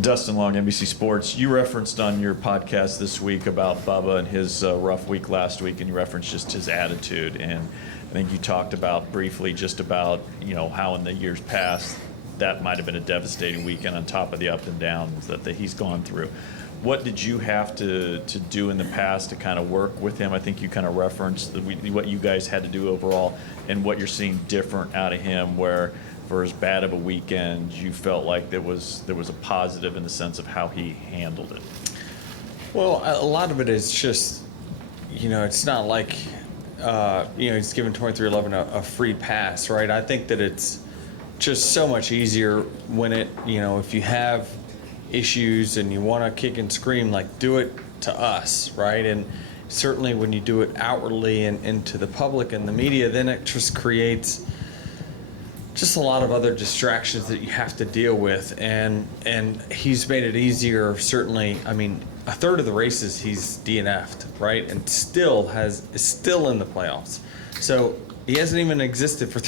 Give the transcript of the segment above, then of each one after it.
Dustin Long, NBC Sports. You referenced on your podcast this week about Bubba and his rough week last week, and you referenced just his attitude. And I think you talked about briefly just about, how in the years past that might have been a devastating weekend on top of the up and downs that he's gone through. What did you have to do in the past to kind of work with him? I think you kind of referenced what you guys had to do overall and what you're seeing different out of him, where for as bad of a weekend, you felt like there was a positive in the sense of how he handled it. Well, a lot of it is just, it's not like, he's given 2311 a free pass, right? I think that it's just so much easier when if you have issues and you want to kick and scream, like, do it to us, right? And certainly when you do it outwardly and to the public and the media, then it just creates just a lot of other distractions that you have to deal with, and he's made it easier. Certainly, I mean, a third of the races he's DNF'd, right, and is still in the playoffs. So he hasn't even existed for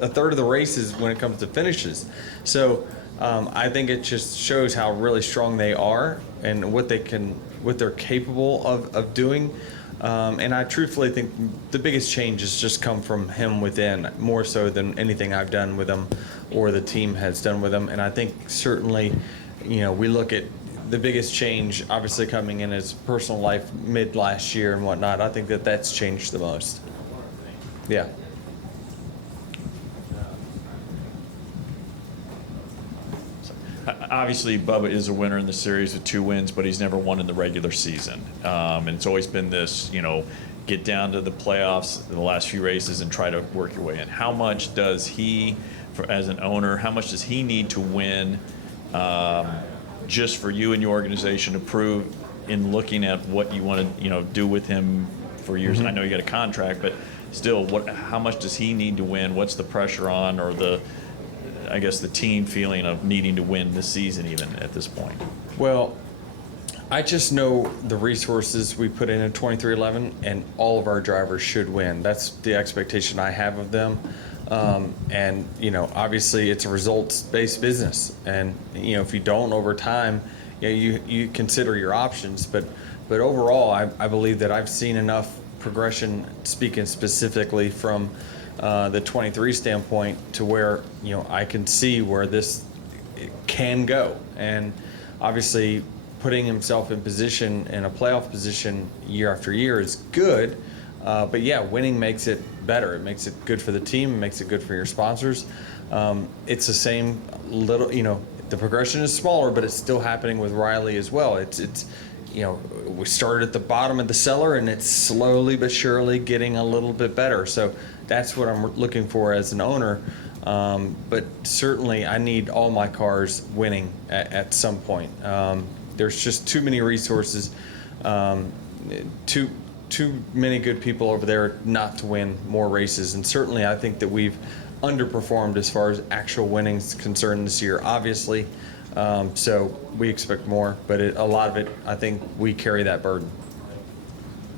a third of the races when it comes to finishes. So I think it just shows how really strong they are and what they're capable of doing. And I truthfully think the biggest change has just come from him within, more so than anything I've done with him or the team has done with him. And I think certainly, we look at the biggest change obviously coming in his personal life mid last year and whatnot. I think that's changed the most. Yeah. Obviously, Bubba is a winner in the series with 2 wins, but he's never won in the regular season. And it's always been this, get down to the playoffs, the last few races, and try to work your way in. How much does he, as an owner, how much does he need to win just for you and your organization to prove in looking at what you want to, do with him for years? Mm-hmm. I know you got a contract, but still, how much does he need to win? What's the pressure on, or the team feeling of needing to win this season even at this point? Well, I just know the resources we put in 2311, and all of our drivers should win. That's the expectation I have of them. And, obviously it's a results-based business. And, if you don't over time, you consider your options. But overall, I believe that I've seen enough progression, speaking specifically from the 23 standpoint, to where I can see where this can go. And obviously putting himself in a playoff position year after year is good, but yeah, winning makes it better. It makes it good for the team. It makes it good for your sponsors. It's the same little, the progression is smaller, but it's still happening with Riley as well. It's we started at the bottom of the cellar, and it's slowly but surely getting a little bit better. So that's what I'm looking for as an owner. But certainly I need all my cars winning at some point. There's just too many resources, too many good people over there not to win more races. And certainly I think that we've underperformed as far as actual winnings concerned this year, obviously. So we expect more, but a lot of it, I think we carry that burden.